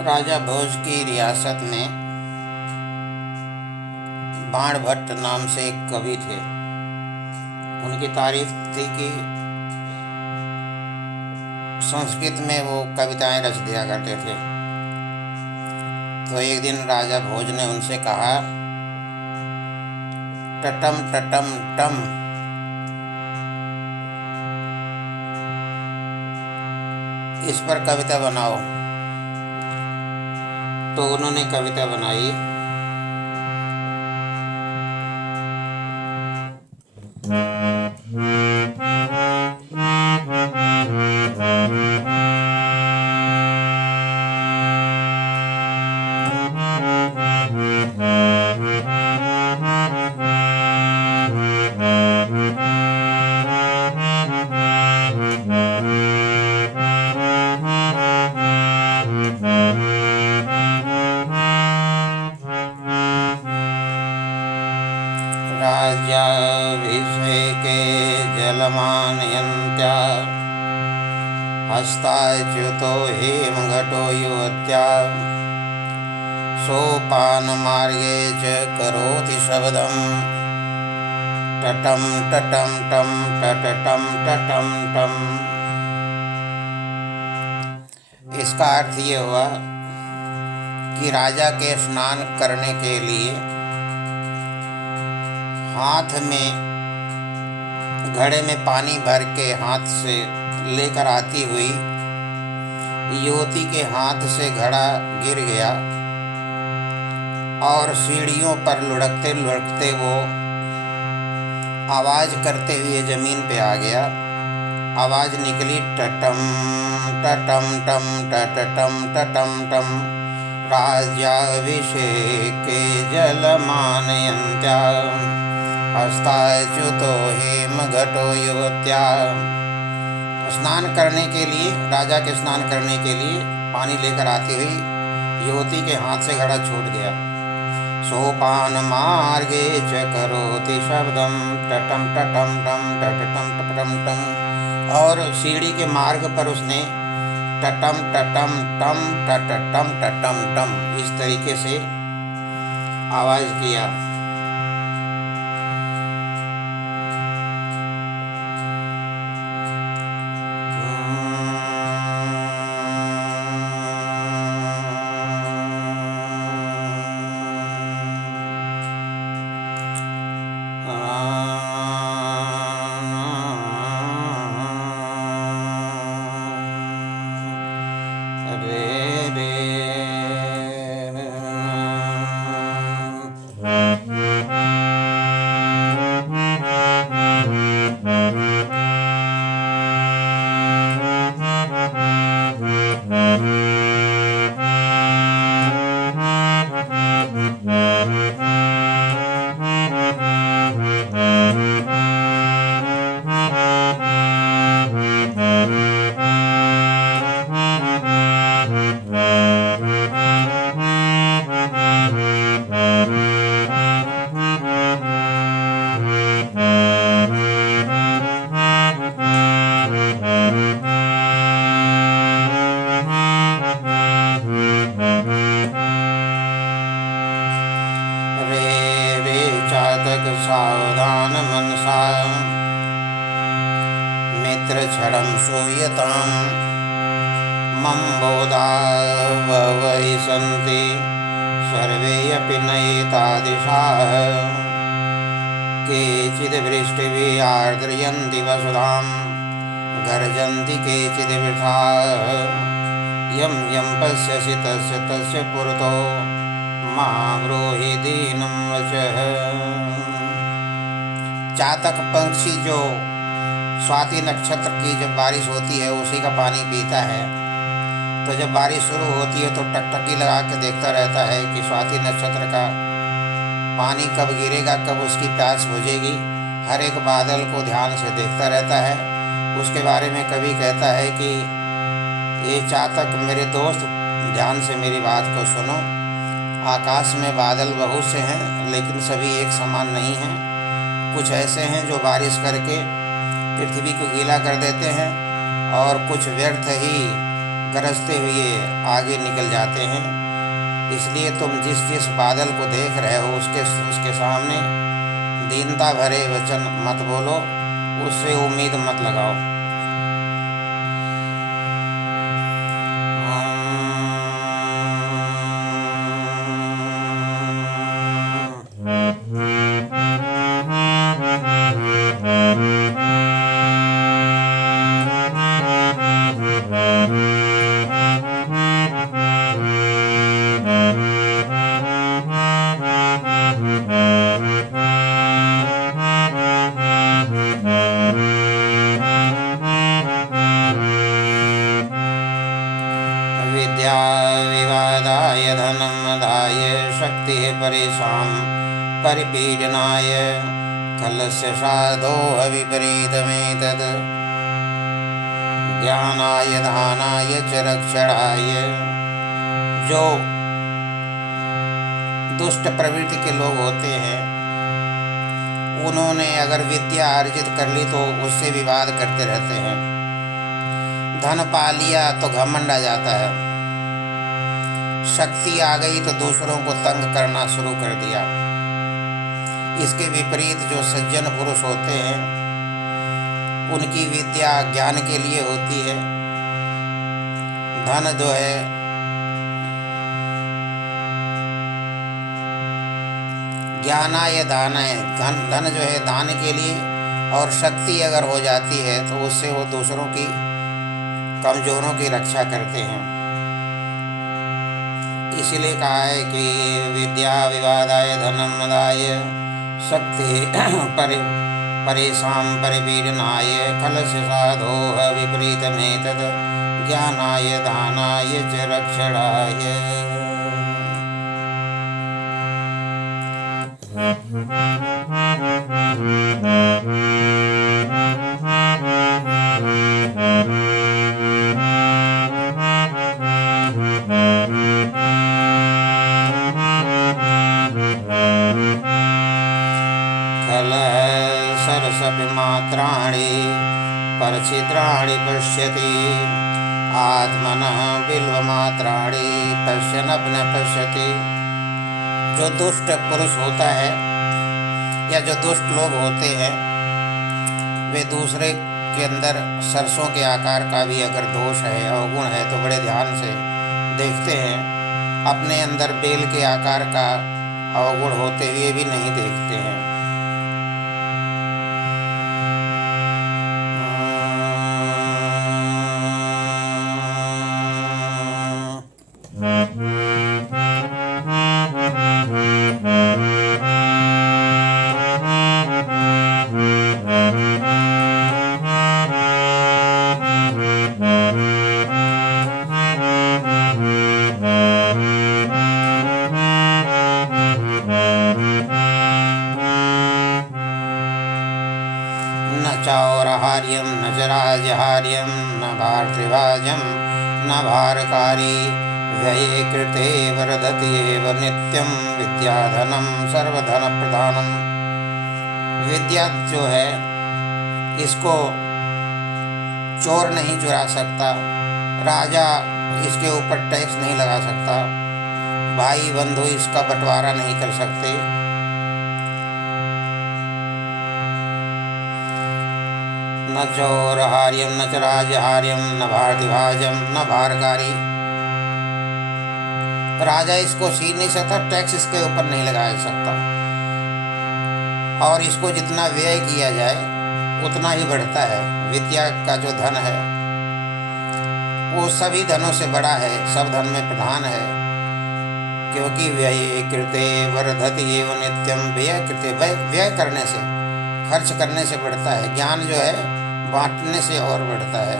राजा भोज की रियासत में बाणभट्ट नाम से एक कवि थे। उनकी तारीफ थी कि संस्कृत में वो कविताएं रच दिया करते थे। तो एक दिन राजा भोज ने उनसे कहा, टटम टटम टम, इस पर कविता बनाओ। तो उन्होंने कविता बनाई। राज्याभिषेके जलमानयन्त्या हस्ताच्युतो हेमघटो युवत्या सोपानमार्गे च करोति शब्दं टटं टटं टं टटटं टटं टं। इसका अर्थ ये हुआ कि राजा के स्नान करने के लिए हाथ में घड़े में पानी भर के हाथ से लेकर आती हुई युवती के हाथ से घड़ा गिर गया और सीढ़ियों पर लुढ़कते लुढ़कते वो आवाज करते हुए जमीन पे आ गया। आवाज निकली, टटम टटम टम टटटम टटम टम, राज्याभिषेके जलमानयन्त्या हस्ताच्युतो हेमघटो युवत्या। स्नान करने के लिए, राजा के स्नान करने के लिए पानी लेकर आती हुई युवती के हाथ से घड़ा छूट गया। सोपान मार्गे च करोति शब्दम टटम टटम टम टटटम टटम टम, और सीढ़ी के मार्ग पर उसने टटम टटम टम टटटम टटम टम इस तरीके से आवाज किया। सावधान मनसा मित्र छड़म सूयताम मम बोधा वै सन्ति सर्वे अपि नैतादृशाः केचिद् वृष्टिभिः आर्द्रयन्ति वसुधां गर्जन्ति केचिद् वृथाः यं यं पश्यसि तस्य तस्य पुरतो मा ब्रूहि दीनं वचः। चातक पंछी जो स्वाति नक्षत्र की जब बारिश होती है उसी का पानी पीता है। तो जब बारिश शुरू होती है तो टकटकी लगा के देखता रहता है कि स्वाति नक्षत्र का पानी कब गिरेगा, कब उसकी प्यास बुझेगी। हर एक बादल को ध्यान से देखता रहता है। उसके बारे में कवि कहता है कि ये चातक मेरे दोस्त, ध्यान से मेरी बात को सुनो। आकाश में बादल बहुत से हैं लेकिन सभी एक समान नहीं हैं। कुछ ऐसे हैं जो बारिश करके पृथ्वी को गीला कर देते हैं और कुछ व्यर्थ ही गरजते हुए आगे निकल जाते हैं। इसलिए तुम जिस जिस बादल को देख रहे हो उसके सामने दीनता भरे वचन मत बोलो, उससे उम्मीद मत लगाओ। विद्या विवादाय धनं मदाय शक्तिः परेषां परिपीडनाय खलस्य साधोः विपरीतमेतत् ज्ञानाय दानाय च रक्षणाय। जो दुष्ट प्रवृत्ति के लोग होते हैं, उन्होंने अगर विद्या अर्जित कर ली तो उससे विवाद करते रहते हैं। धन पा लिया तो घमंड आ जाता है, शक्ति आ गई तो दूसरों को तंग करना शुरू कर दिया। इसके विपरीत जो सज्जन पुरुष होते हैं, उनकी विद्या ज्ञान के लिए होती है। धन जो है ज्ञानाय दानाय, धन जो है दान के लिए, और शक्ति अगर हो जाती है तो उससे वो दूसरों की कमजोरों की रक्षा करते हैं। इसीलिए कहा है कि विद्या विवादाय धनं मदाय शक्ति परेषां परिपीडनाय खलस्य साधोः विपरीतमेतत् ज्ञानाय दानाय च रक्षणाय। सरसपि मात्राणि परछिद्राणि पश्यति आत्मनः बिल्वमात्राणि पश्यन्नपि न पश्यति। जो दुष्ट पुरुष होता है या जो दुष्ट लोग होते हैं, वे दूसरे के अंदर सरसों के आकार का भी अगर दोष है, अवगुण है, तो बड़े ध्यान से देखते हैं। अपने अंदर बेल के आकार का अवगुण होते हुए भी नहीं देखते हैं। न चौरहार्यं न च राजहार्यं न भातृभाजं न भारकारी व्यये कृते वर्धति एव नित्यं विद्याधनं सर्वधनप्रधानम्। विद्या जो है, इसको चोर नहीं चुरा सकता, राजा इसके ऊपर टैक्स नहीं लगा सकता, भाई बंधु इसका बंटवारा नहीं कर सकते। न चौरहार्यं न च राजहार्यं न भारद्विभाजं न भारकारी। राजा इसको छीन नहीं सकता, टैक्स इसके ऊपर नहीं लगाया सकता, और इसको जितना व्यय किया जाए उतना ही बढ़ता है। विद्या का जो धन है वो सभी धनों से बड़ा है, सब धन में प्रधान है, क्योंकि व्यय कृते वर्धति एव नित्यम। व्यय कृते, व्यय करने से, खर्च करने से बढ़ता है। ज्ञान जो है बांटने से और बढ़ता है।